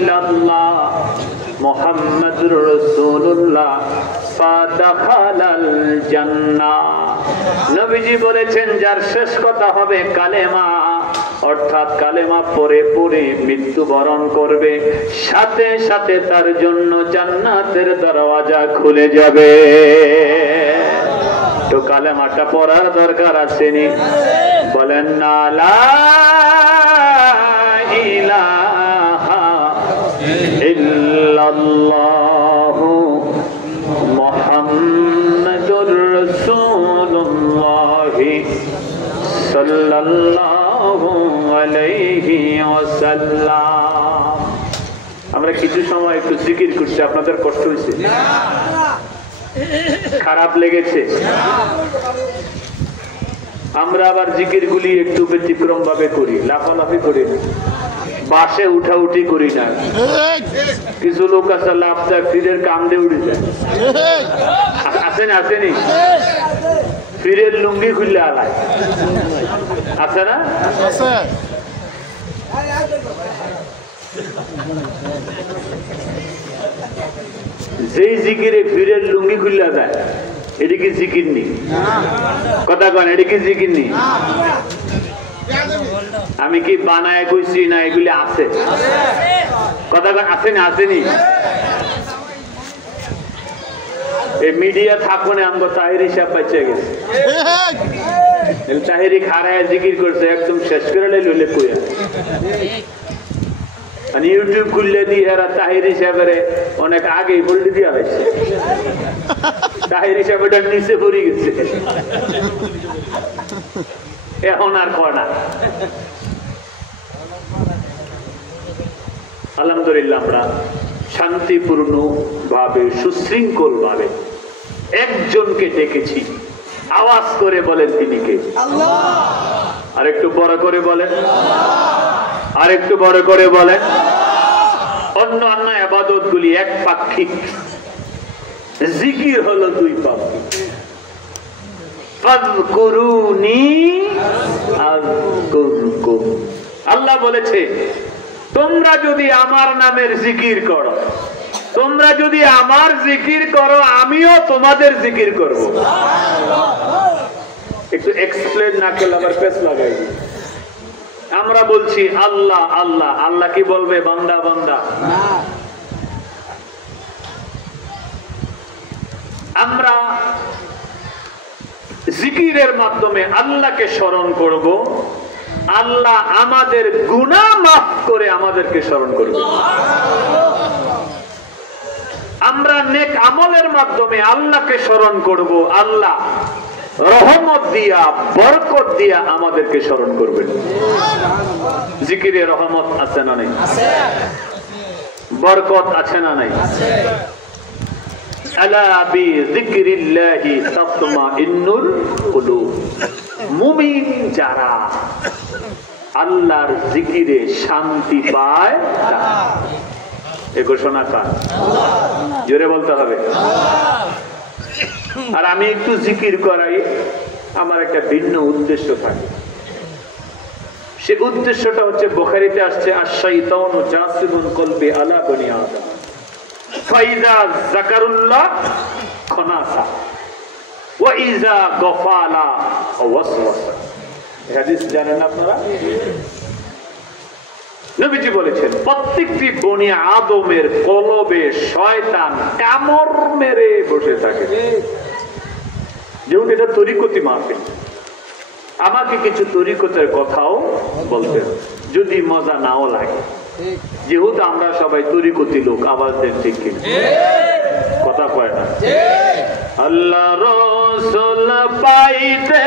ইল্লাল্লাহ মুহাম্মাদুর রাসূলুল্লাহ ফাদাখালাল জান্নাহ। নবীজি বলেছেন যার শেষ কথা হবে কালেমা, অর্থাৎ কালেমা পড়ে পড়ে মৃত্যুবরণ করবে, সাথে সাথে তার জন্য জান্নাতের দরওয়াজা খুলে যাবে। তো কালেমাটা পড়ার দরকার আসেনি? বলেন না লা ইলাহা ইল্লাল্লাহু মুহাম্মাদুর রাসূলুল্লাহ সাল্লাল্লাহু আলাইহি ওয়াসাল্লাম। আমরা কিছু সময় একটু জিকির করছি, আপনাদের কষ্ট হয়েছে? খারাপ লেগেছে? আমরা আবার জিকির গুলি একটু ব্যতিক্রম ভাবে করি, লাফালাফি করি না, বাসে উঠাউঠি করি না। কিছু লোক আছে লাফ দেয়, ফিরের কান্দে উঠে যায়। আসেনি? আসেনি? ফিরের লুঙ্গি খুললে আলায় আছে না? যেই জিকিরে ফিরের লুঙ্গি খুললা যায়, এটা কি জিকির নেই? কথা কন, এটা কি জিকির নেই? আমি কি বানায় কইছি না? এগুলি আছে। কথা কন, আসেনি? আসেনি? এই মিডিয়া থাকুনে আমগো তাহিরি সাহেব বাঁচে গেছে। তাহিরি খারায় জিকির করছে, একদম শেষ করে লইলে কইয়া ইউটিউব খুললে দিয়ে এরা তাহিরি সাহেবের অনেক আগেই বলতে দেওয়া হয়েছে। তাহিরি সাহেব এটা নিচে পড়ে গেছে, এখন আর কর না। আলহামদুলিল্লাহ আমরা শান্তিপূর্ণ ভাবে সুশৃঙ্খল ভাবে একজনকে ডেকেছি। আওয়াজ করে বলেন তিনি কে? আর একটু বড় করে বলেন, আর একটু বড় করে বলেন। অন্য অন্য ইবাদত গুলি এক পাক্ষিক, জিকির হলো দুই পাক্ষিক। ফাযকুরুনি আযকুরকুম। আল্লাহ বলেছে তোমরা যদি আমার নামের জিকির করো, তোমরা যদি আমার জিকির করো, আমিও তোমাদের জিকির করব। একটু এক্সপ্লেন না করলে আবার পেছ লাগাই। আমরা বলছি আল্লাহ আল্লাহ, আল্লাহ কি বলবে বান্দা বান্দা? আমরা জিকিরের মাধ্যমে আল্লাহকে স্মরণ করব, আল্লাহ আমাদের গুনাহ মাফ করে আমাদেরকে স্মরণ করবে। আমরা নেক আমলের মাধ্যমে আল্লাহকে স্মরণ করব, আল্লাহ রহমত দিয়া বরকত দিয়া আমাদেরকে স্মরণ করবেন। জিকিরে রহমত আছে না নাই? বরকত আছে না নাই? আলা বিযিকরিল্লাহি তাতমাইন্নুল কুলুব। মুমিন যারা আল্লাহর জিকিরে শান্তি পায়, এ ঘোষণা কার? জোরে বলতে হবে। আর আমি একটু জিকির করাই, আমার একটা ভিন্ন উদ্দেশ্য থাকে। সে উদ্দেশ্যটা হচ্ছে বুখারীতে আসছে, আশ-শাইতানু জাসিবুন কলবি আলা বনি আদম ফাইযা যাকারুল্লাহ খনাসা ওয়া ইযা গফালা ওয়াসওয়াসা। হাদিস জানেন আপনারা? নবীজি বলেছেন প্রত্যেকটি বনি আদমের কলবে শয়তান কামড় মেরে বসে থাকে। যেমন এটা তরিকতি মাহফিল, আমাকে কিছু তরিকতের কথাও বলতে হবে, যদি মজা নাও লাগে। যেহেতু আমরা সবাই তরিকতি লোক, আওয়াজ দেন ঠিক কিনা? কথা কয় না? আল্লাহ রাসূল পাইতে